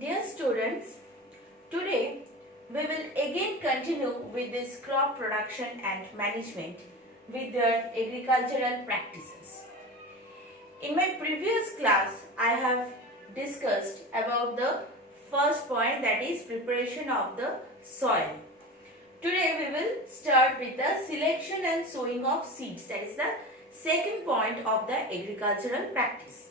Dear students, today we will again continue with this crop production and management with their agricultural practices. In my previous class, I have discussed about the first point, that is preparation of the soil. Today we will start with the selection and sowing of seeds, that is the second point of the agricultural practice.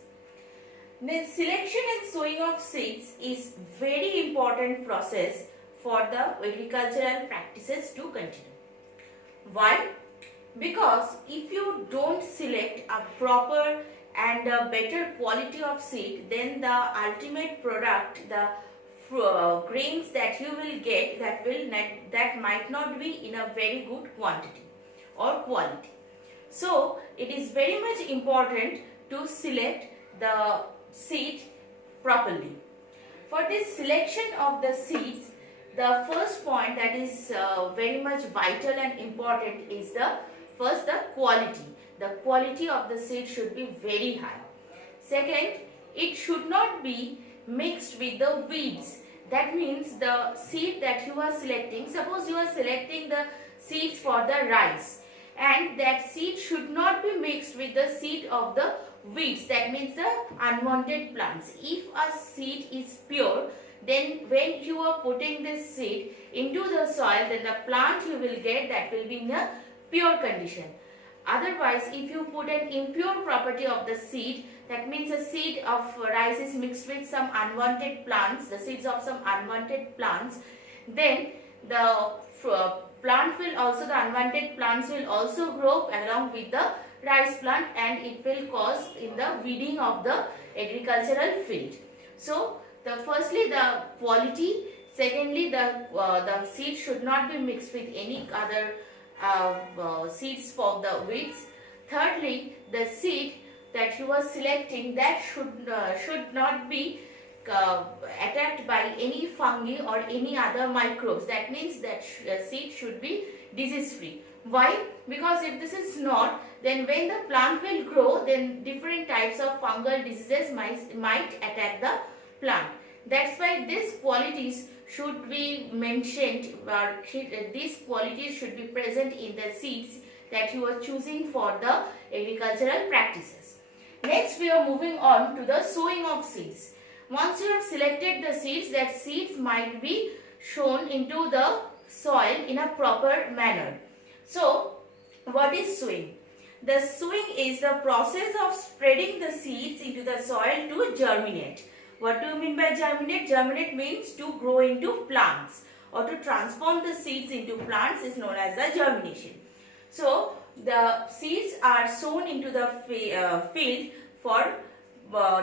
The selection and sowing of seeds is very important process for the agricultural practices to continue. Why? Because if you don't select a proper and a better quality of seed, then the ultimate product, the grains that you will get, that might not be in a very good quantity or quality. So it is very much important to select the seed properly. For this selection of the seeds, the first point that is very much vital and important is the quality. The quality of the seed should be very high. Second, it should not be mixed with the weeds. That means the seed that you are selecting, suppose you are selecting the seeds for the rice, and that seed should not be mixed with the seed of the weeds, that means the unwanted plants. If a seed is pure, then when you are putting this seed into the soil, then the plant you will get, that will be in a pure condition. Otherwise, if you put an impure property of the seed, that means a seed of rice is mixed with some unwanted plants, the seeds of some unwanted plants, then the plant will also, the unwanted plants will also grow along with the rice plant, and it will cause in the weeding of the agricultural field. So firstly the quality, secondly the seed should not be mixed with any other seeds for the weeds. Thirdly, the seed that you are selecting, that should not be attacked by any fungi or any other microbes. That means that seed should be disease free. Why? Because if this is not, then when the plant will grow, then different types of fungal diseases might attack the plant. That's why these qualities should be mentioned, or these qualities should be present in the seeds that you are choosing for the agricultural practices. Next, we are moving on to the sowing of seeds. Once you have selected the seeds, that seeds might be sown into the soil in a proper manner. So, what is sowing? The sowing is the process of spreading the seeds into the soil to germinate. What do you mean by germinate? Germinate means to grow into plants, or to transform the seeds into plants is known as the germination. So, the seeds are sown into the field for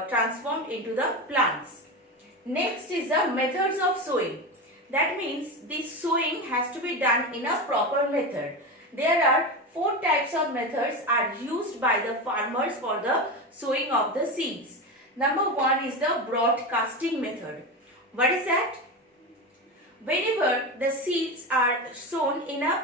transformed into the plants. Next is the methods of sowing. That means this sowing has to be done in a proper method. There are 4 types of methods are used by the farmers for the sowing of the seeds. Number 1 is the broadcasting method. What is that? Whenever the seeds are sown in a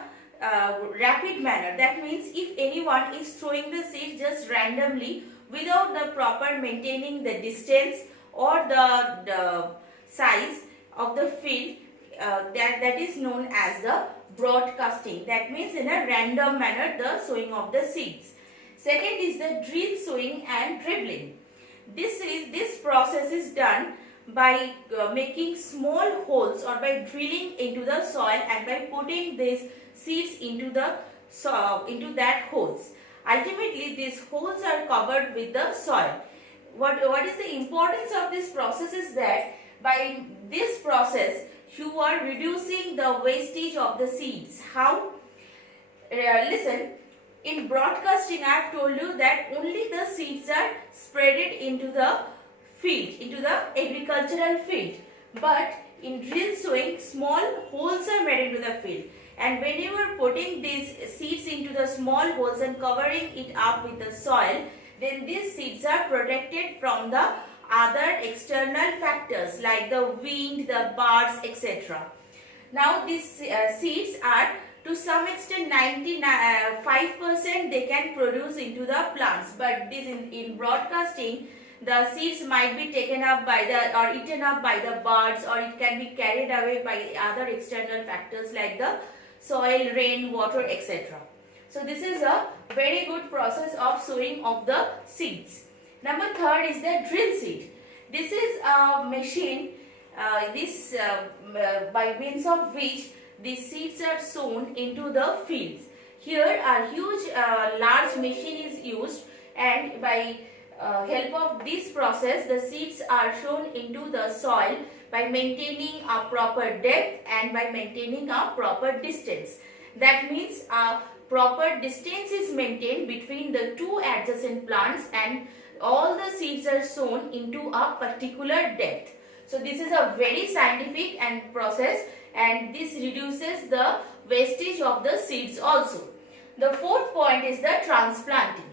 rapid manner, that means if anyone is throwing the seed just randomly without the proper maintaining the distance or the size of the field, that is known as the broadcasting. That means in a random manner the sowing of the seeds. Second is the drill sowing and dribbling. This process is done by making small holes, or by drilling into the soil and by putting these seeds into the into that holes. Ultimately, these holes are covered with the soil. What is the importance of this process is that by this process you are reducing the wastage of the seeds. How? Listen, in broadcasting I have told you that only the seeds are spreaded into the field, into the agricultural field. But in drill sowing, small holes are made into the field. And when you are putting these seeds into the small holes and covering it up with the soil, then these seeds are protected from the other external factors like the wind, the birds, etc. Now these seeds are to some extent 95% they can produce into the plants, but this in broadcasting the seeds might be taken up by the or eaten up by the birds, or it can be carried away by other external factors like the soil, rain, water, etc. So this is a very good process of sowing of the seeds. Number third is the drill seed. This is a machine by means of which these seeds are sown into the fields. Here a huge large machine is used, and by help of this process the seeds are sown into the soil by maintaining a proper depth and by maintaining a proper distance. That means a proper distance is maintained between the two adjacent plants and all the seeds are sown into a particular depth. So this is a very scientific and process, and this reduces the wastage of the seeds also. The fourth point is the transplanting.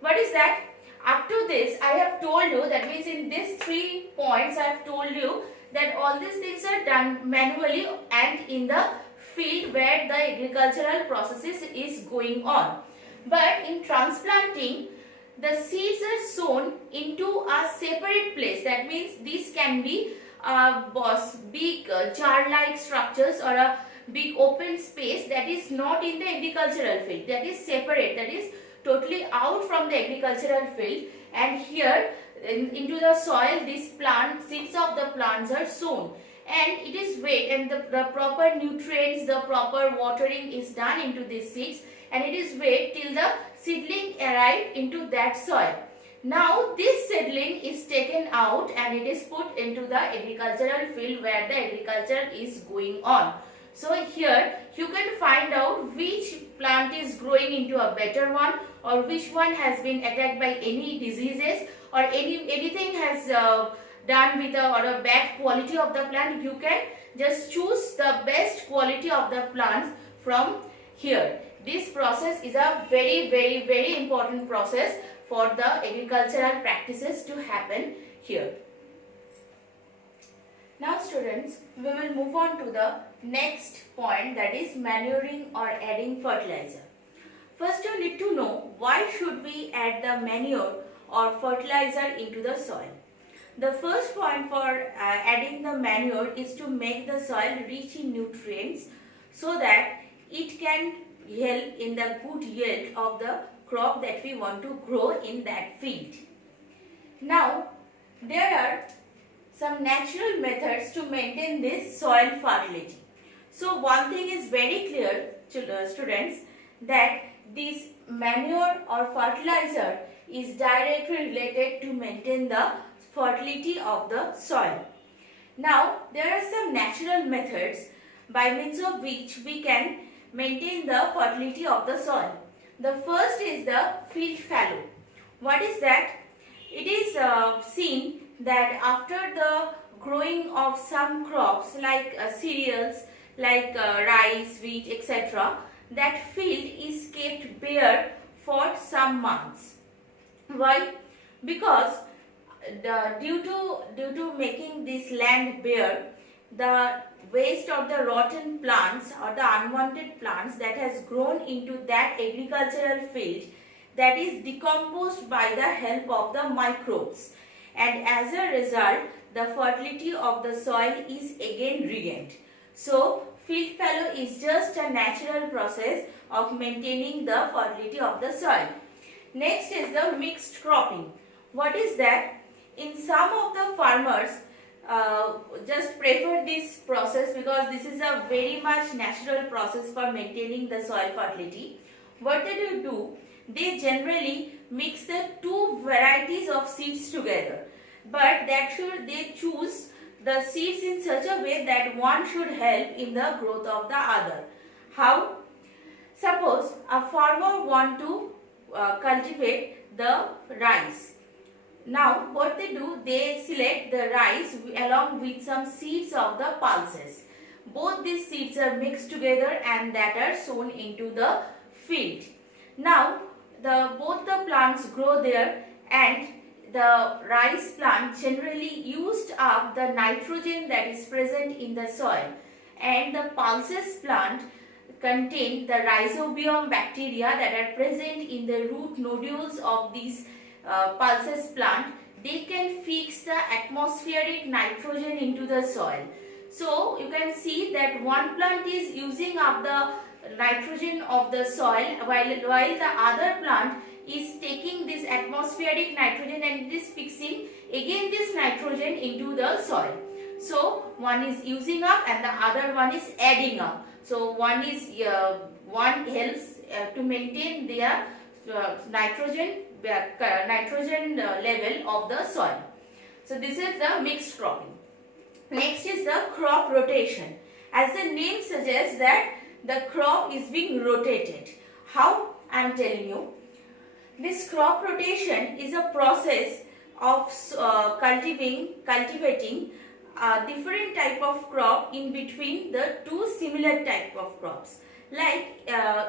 What is that? Up to this I have told you, that means in these 3 points I have told you that all these things are done manually and in the field where the agricultural processes is going on. But in transplanting, the seeds are sown into a separate place. That means these can be big jar-like structures or a big open space that is not in the agricultural field, that is separate, that is totally out from the agricultural field, and here into the soil these seeds of the plants are sown, and it is wait, and the proper nutrients, the proper watering is done into these seeds, and it is wait till the seedling arrive into that soil. Now this seedling is taken out and it is put into the agricultural field where the agriculture is going on. So here you can find out which plant is growing into a better one, or which one has been attacked by any diseases, or anything has done with a bad quality of the plant. You can just choose the best quality of the plants from here. This process is a very important process for the agricultural practices to happen here. Now students, we will move on to the next point, that is manuring or adding fertilizer. First you need to know why should we add the manure or fertilizer into the soil. The first point for adding the manure is to make the soil rich in nutrients so that it can help in the good yield of the crop that we want to grow in that field. Now there are some natural methods to maintain this soil fertility. So one thing is very clear to students, that this manure or fertilizer is directly related to maintain the fertility of the soil. Now there are some natural methods by means of which we can maintain the fertility of the soil. The first is the field fallow. What is that? It is seen that after the growing of some crops like cereals, like rice, wheat, etc., that field is kept bare for some months. Why? Because due to making this land bare, the waste of the rotten plants or the unwanted plants that has grown into that agricultural field, that is decomposed by the help of the microbes, and as a result the fertility of the soil is again regained. So field fallow is just a natural process of maintaining the fertility of the soil. Next is the mixed cropping. What is that? In some of the farmers just prefer this process because this is a very much natural process for maintaining the soil fertility. What they do, they generally mix the two varieties of seeds together, but they choose the seeds in such a way that one should help in the growth of the other. How? Suppose a farmer want to cultivate the rice. Now what they do, they select the rice along with some seeds of the pulses. Both these seeds are mixed together and that are sown into the field. Now both the plants grow there, and the rice plant generally used up the nitrogen that is present in the soil, and the pulses plant contain the rhizobium bacteria that are present in the root nodules of these pulses plant. they can fix the atmospheric nitrogen into the soil. So you can see that one plant is using up the nitrogen of the soil while the other plant is taking this atmospheric nitrogen and it is fixing again this nitrogen into the soil. So one is using up and the other one is adding up. So one helps to maintain their nitrogen level of the soil. So this is the mixed cropping. Next is the crop rotation. As the name suggests that the crop is being rotated. How? I am telling you. This crop rotation is a process of cultivating different type of crop in between the two similar type of crops. Like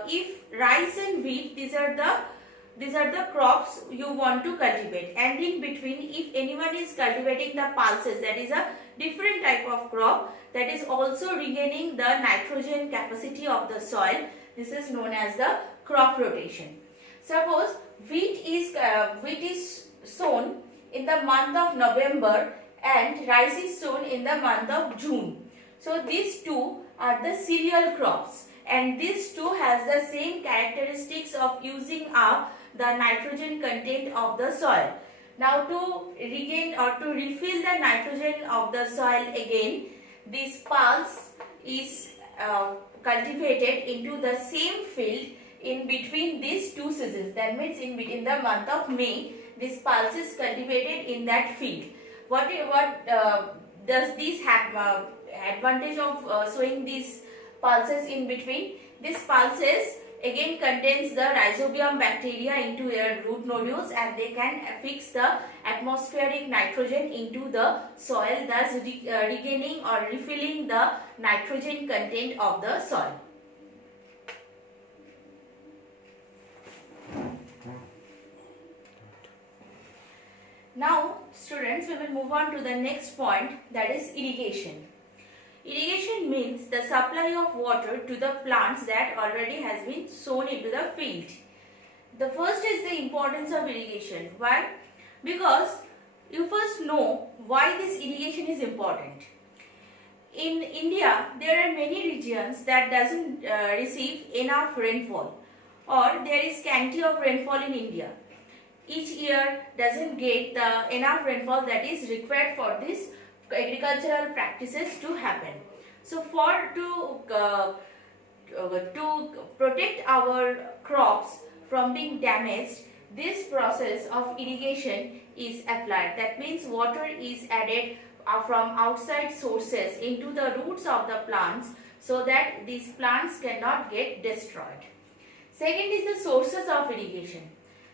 if rice and wheat, these are the crops you want to cultivate, and in between if anyone is cultivating the pulses, that is a different type of crop that is also regaining the nitrogen capacity of the soil, this is known as the crop rotation. Suppose wheat is sown in the month of November and rice is sown in the month of June. So these two are the cereal crops, and these two has the same characteristics of using up the nitrogen content of the soil. Now to regain or to refill the nitrogen of the soil again, this pulse is cultivated into the same field in between these two seasons. That means in the month of May, this pulse is cultivated in that field. What does this have advantage of sowing these pulses in between? This pulses again contains the rhizobium bacteria into their root nodules, and they can fix the atmospheric nitrogen into the soil, thus regaining or refilling the nitrogen content of the soil. Now students, we will move on to the next point, that is irrigation. Irrigation means the supply of water to the plants that already has been sown into the field. The first is the importance of irrigation. Why? Because you first know why this irrigation is important. In India, there are many regions that doesn't receive enough rainfall, or there is scanty of rainfall in India. Each year doesn't get the enough rainfall that is required for this agricultural practices to happen. So to protect our crops from being damaged, this process of irrigation is applied. That means water is added from outside sources into the roots of the plants so that these plants cannot get destroyed. Second is the sources of irrigation.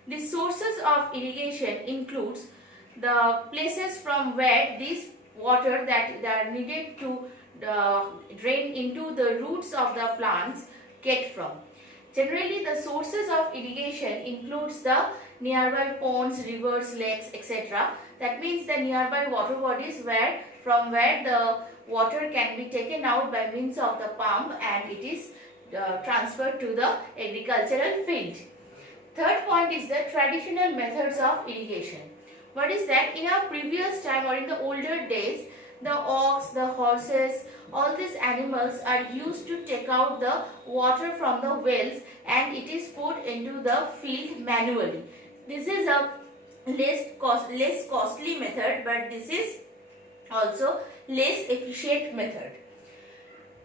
The sources of irrigation includes the places from where this water that are needed to drain into the roots of the plants get from. Generally, the sources of irrigation includes the nearby ponds, rivers, lakes, etc. That means the nearby water bodies from where the water can be taken out by means of the pump and it is transferred to the agricultural field. Third point is the traditional methods of irrigation. What is that? In our previous time or in the older days, the ox, the horses, all these animals are used to take out the water from the wells and it is put into the field manually. This is a less costly method, but this is also less efficient method.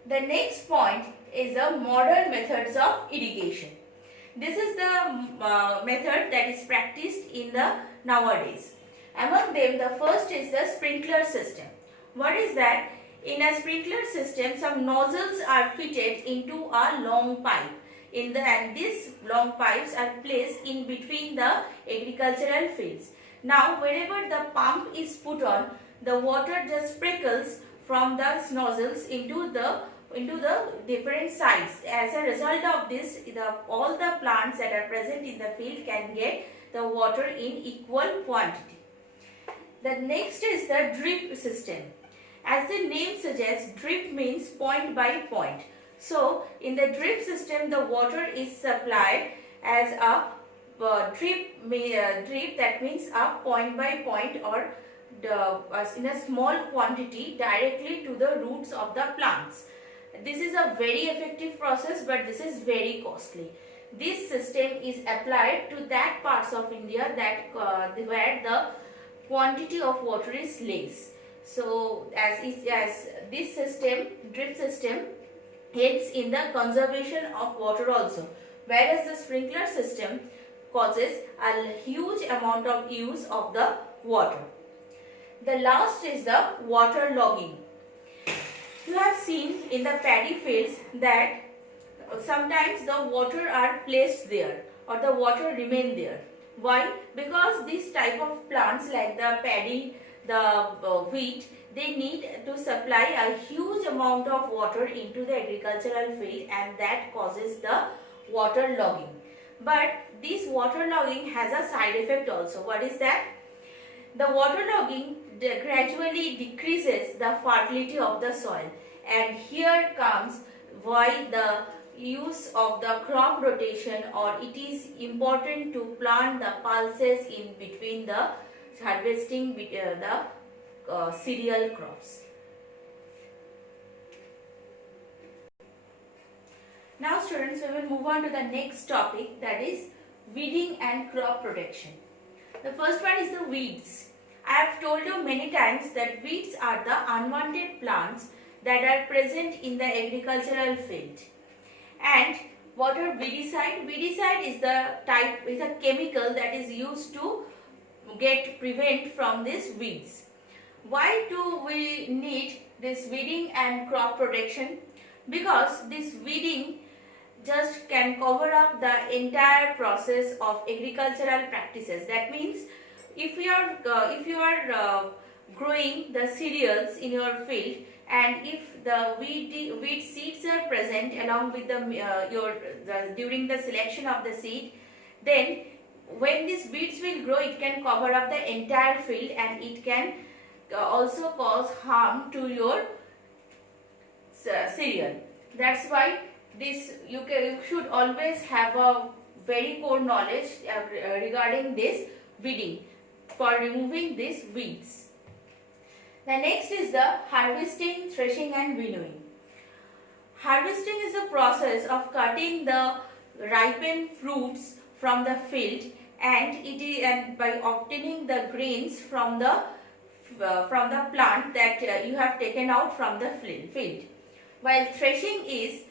The next point is the modern methods of irrigation. This is the method that is practiced in the nowadays. Among them, the first is the sprinkler system. What is that? In a sprinkler system, some nozzles are fitted into a long pipe. And these long pipes are placed in between the agricultural fields. Now, wherever the pump is put on, the water just sprinkles from the nozzles into the different sides. As a result of this, all the plants that are present in the field can get the water in equal quantity. The next is the drip system. As the name suggests, drip means point by point. So, in the drip system, the water is supplied as a drip, that means a point by point or in a small quantity directly to the roots of the plants. This is a very effective process, but this is very costly. This system is applied to that parts of India that where the quantity of water is less. So as this system, drip system, helps in the conservation of water also, whereas the sprinkler system causes a huge amount of use of the water. The last is the water logging. You have seen in the paddy fields that sometimes the water are placed there or the water remain there. Why? Because this type of plants like the paddy, the wheat, they need to supply a huge amount of water into the agricultural field, and that causes the water logging. But this water logging has a side effect also. What is that? The water logging gradually decreases the fertility of the soil, and here comes why the use of the crop rotation, or it is important to plant the pulses in between the harvesting the cereal crops. Now students, we will move on to the next topic, that is weeding and crop protection. The first one is the weeds. I have told you many times that weeds are the unwanted plants that are present in the agricultural field. And what are weedicide? Weedicide is a chemical that is used to prevent from these weeds. Why do we need this weeding and crop protection? Because this weeding just can cover up the entire process of agricultural practices. That means if you are growing the cereals in your field, and if the weed seeds are present along with during the selection of the seed, then when these weeds will grow, it can cover up the entire field, and it can also cause harm to your cereal. That's why you should always have a very core knowledge regarding this weeding for removing these weeds. The next is the harvesting, threshing and winnowing. Harvesting is the process of cutting the ripened fruits from the field, and by obtaining the grains from the plant that you have taken out from the field. While threshing is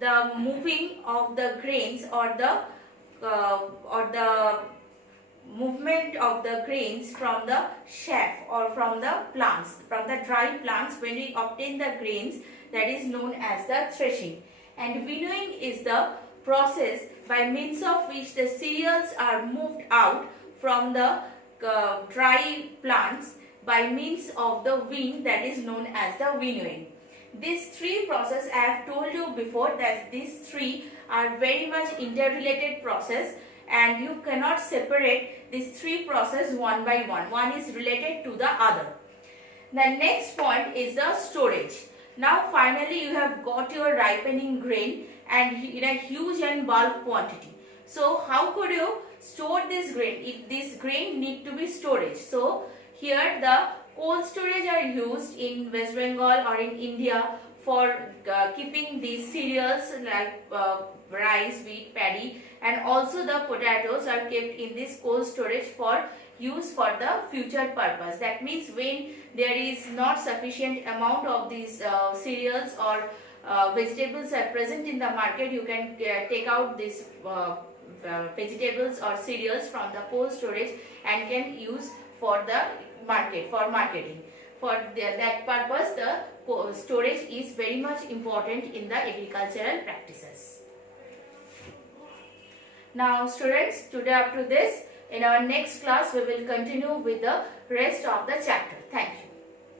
the moving of the grains or the movement of the grains from the chaff or from the plants, from the dry plants. When we obtain the grains, that is known as the threshing. And winnowing is the process by means of which the cereals are moved out from the dry plants by means of the wind, that is known as the winnowing. These three processes, I have told you before that these three are very much interrelated process, and you cannot separate these three processes one by one. One is related to the other. The next point is the storage. Now finally you have got your ripening grain and in a huge and bulk quantity. So how could you store this grain? This grain need to be stored. So here the cold storage are used in West Bengal or in India for keeping these cereals like rice, wheat, paddy, and also the potatoes are kept in this cold storage for use for the future purpose. That means when there is not sufficient amount of these cereals or vegetables are present in the market, you can take out these vegetables or cereals from the cold storage and can use for the marketing. For that purpose, the storage is very much important in the agricultural practices. Now students, today up to this. In our next class, we will continue with the rest of the chapter. Thank you.